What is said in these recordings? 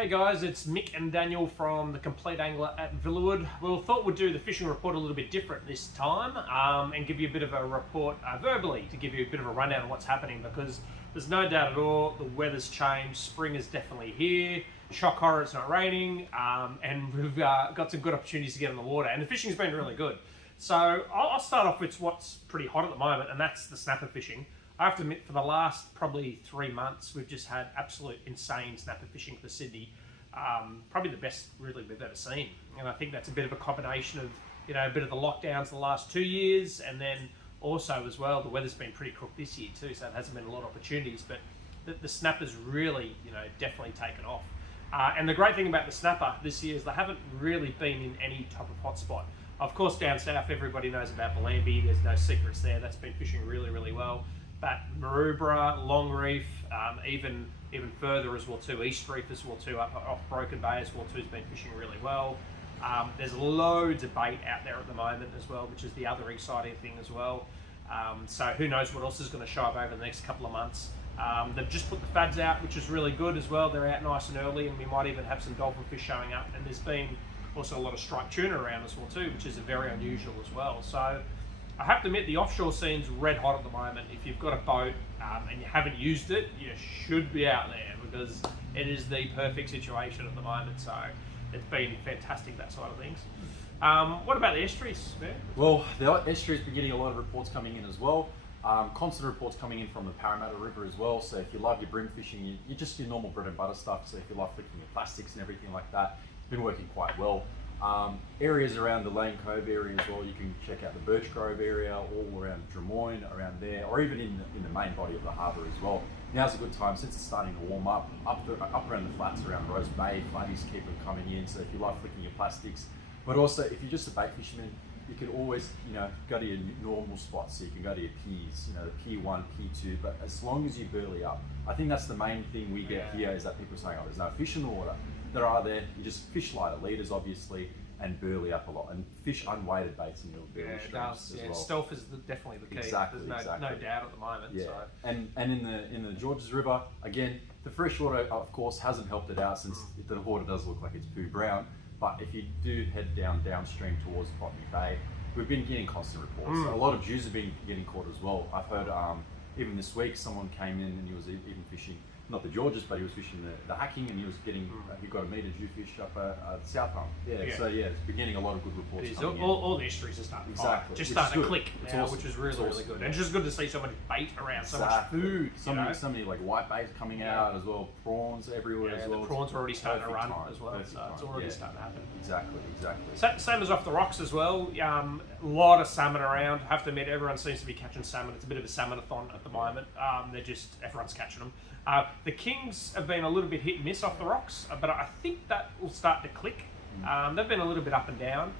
Hey guys, it's Mick and Daniel from the Compleat Angler at Villawood. We thought we'd do the fishing report a little bit different this time and give you a bit of a report verbally to give you a bit of a rundown on what's happening, because there's no doubt at all the weather's changed. Spring is definitely here. Shock horror, it's not raining, and we've got some good opportunities to get in the water, and the fishing's been really good. So I'll start off with what's pretty hot at the moment, and that's the snapper fishing. I have to admit, for the last probably 3 months, we've just had absolute insane snapper fishing for Sydney. Probably the best really we've ever seen. And I think that's a bit of a combination of, a bit of the lockdowns the last 2 years, and then also as well, the weather's been pretty crook this year too, so it hasn't been a lot of opportunities, but the snapper's really, definitely taken off. And the great thing about the snapper this year is they haven't really been in any type of hotspot. Of course, down south, everybody knows about Bellambi. There's no secrets there. That's been fishing really, really well. But Maroubra, Longreef, even further as well too, East Reef as well too, up off Broken Bay as well too, has been fishing really well. There's loads of bait out there at the moment as well, which is the other exciting thing as well. So who knows what else is going to show up over the next couple of months. They've just put the fads out, which is really good as well. They're out nice and early, and we might even have some dolphin fish showing up. And there's been also a lot of striped tuna around as well too, which is very unusual as well. So I have to admit, the offshore scene's red hot at the moment. If you've got a boat and you haven't used it, you should be out there, because it is the perfect situation at the moment. So it's been fantastic, that side of things. What about the estuaries, man? Well, the estuary's been getting a lot of reports coming in as well. Constant reports coming in from the Parramatta River as well. So if you love your bream fishing, you just your normal bread and butter stuff. So if you love flicking your plastics and everything like that, it's been working quite well. Areas around the Lane Cove area as well, you can check out the Birch Grove area, all around Drummoyne, around there, or even in the main body of the harbour as well. Now's a good time, since it's starting to warm up around the flats around Rose Bay. Floodies keep them coming in, so if you love flicking your plastics, but also if you're just a bait fisherman, you can always go to your normal spots. So you can go to your piers, the Pier 1, Pier 2, but as long as you burley up. I think that's the main thing we get here, is that people are saying, oh, there's no fish in the water. There are there. You just fish lighter leaders, obviously, and burley up a lot, and fish unweighted baits in your burley streams as well. Stealth is definitely the key. Exactly, There's no doubt at the moment. Yeah, so. and in the Georges River, again, the freshwater of course hasn't helped it out, since the water does look like it's poo brown. But if you do head downstream towards Botany Bay, we've been getting constant reports. A lot of Jews have been getting caught as well. I've heard even this week someone came in and he was even fishing, not the Georges, but he was fishing the Hacking, and he was getting, he got a meter Jewfish up South Hump. So it's been getting a lot of good reports. All the estuaries are starting just starting to click now, which is really good. And it's just good to see so much bait around, so much food. So many like white bait coming out as well, prawns everywhere as well. The prawns are already starting to run as well, so it's already starting to happen. Exactly. Same as off the rocks as well. A lot of salmon around. I have to admit, everyone seems to be catching salmon. It's a bit of a salmon-a-thon at the moment. Everyone's catching them. The kings have been a little bit hit and miss off the rocks, but I think that will start to click. They've been a little bit up and down,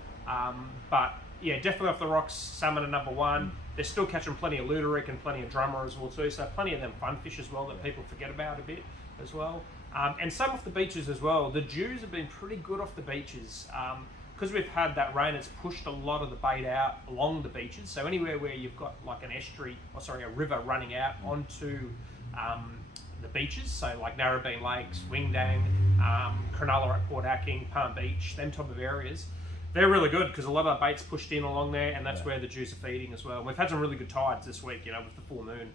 but yeah, definitely off the rocks, salmon are number one. They're still catching plenty of luderick and plenty of drummer as well too, so plenty of them fun fish as well that people forget about a bit as well. And some off the beaches as well. The Jews have been pretty good off the beaches. Because we've had that rain, it's pushed a lot of the bait out along the beaches. So anywhere where you've got like an estuary, a river running out onto the beaches, so like Narrabeen Lakes, Wingdang, Cronulla at Port Hacking, Palm Beach, them type of areas, they're really good because a lot of the bait's pushed in along there, and that's where the Jews are feeding as well. And we've had some really good tides this week, with the full moon,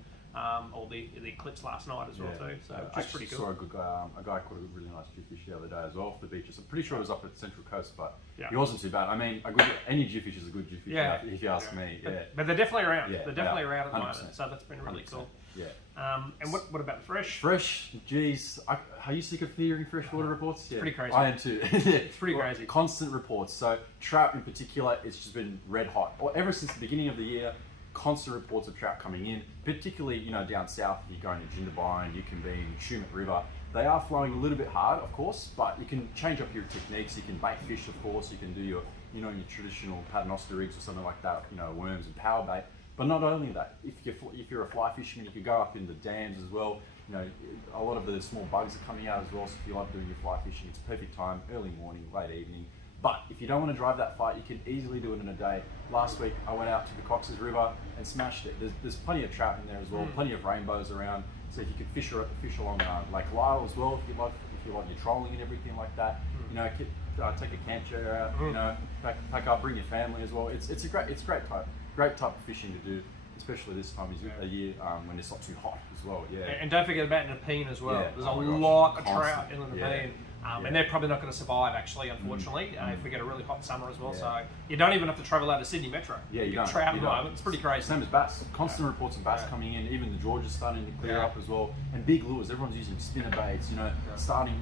or the eclipse last night as well too. So just pretty good. I saw a guy caught a really nice jewfish the other day as well off the beaches. I'm pretty sure it was up at Central Coast, but he wasn't too bad. I mean, any jewfish is a good jewfish, if you ask me. But they're definitely around. They're definitely around at the moment, so that's been really cool. And what about the fresh? Fresh, geez, are you sick of hearing freshwater reports? It's pretty crazy. I am too. It's pretty crazy. Constant reports. So trout in particular, it's just been red hot. Ever since the beginning of the year, constant reports of trout coming in, particularly down south. If you're going to Jindabyne, you can be in Shumat River. They are flowing a little bit hard, of course, but you can change up your techniques. You can bait fish, of course. You can do your your traditional paternoster rigs or something like that. Worms and power bait. But not only that, if you're a fly fisherman, you could go up in the dams as well. A lot of the small bugs are coming out as well. So if you love doing your fly fishing, it's perfect time, early morning, late evening. But if you don't want to drive that far, you can easily do it in a day. Last week, I went out to the Cox's River and smashed it. There's plenty of trout in there as well, plenty of rainbows around. So if you could fish along Lake Lyle as well, if you like your trolling and everything like that. You know, take a camp chair out. You know, pack up, bring your family as well. It's great type of fishing to do, especially this time of year when it's not too hot as well. Yeah. And don't forget about Nepean as well. Yeah. There's Oh a my gosh, lot of constant. trout in the Nepean. Yeah. And they're probably not going to survive, actually, unfortunately, if we get a really hot summer as well. Yeah. So you don't even have to travel out of Sydney Metro. Yeah, you get don't. trout at You the don't. moment. It's pretty crazy. Same as bass. Constant reports of bass coming in. Even the Georgia's starting to clear up as well. And big lures. Everyone's using spinner baits. You know, it's starting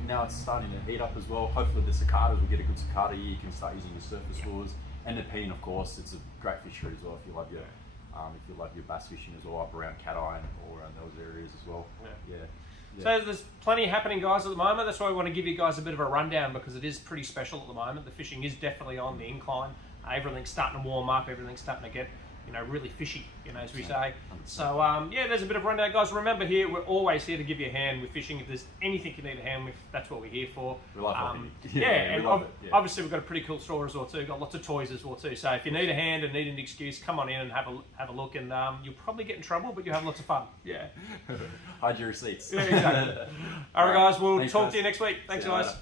to heat up as well. Hopefully the cicadas will get a good cicada year. You can start using your surface lures. And the Nepean, of course, it's a great fishery as well if you love your bass fishing as well, up around Cat Eye and all around those areas as well. Yeah. So there's plenty happening, guys, at the moment. That's why we want to give you guys a bit of a rundown, because it is pretty special at the moment. The fishing is definitely on the incline. Everything's starting to warm up. Everything's starting to get, really fishy, as we say. So, there's a bit of rundown, guys. Remember here, we're always here to give you a hand with fishing. If there's anything you need a hand with, that's what we're here for. We love helping you. we love it. Obviously we've got a pretty cool store as well too. Got lots of toys as well too. So if you need a hand and need an excuse, come on in and have a look. And you'll probably get in trouble, but you'll have lots of fun. Yeah. Hide your receipts. Yeah, exactly. All right, guys. We'll Thanks, talk guys. to you next week. Thanks, See you guys. later.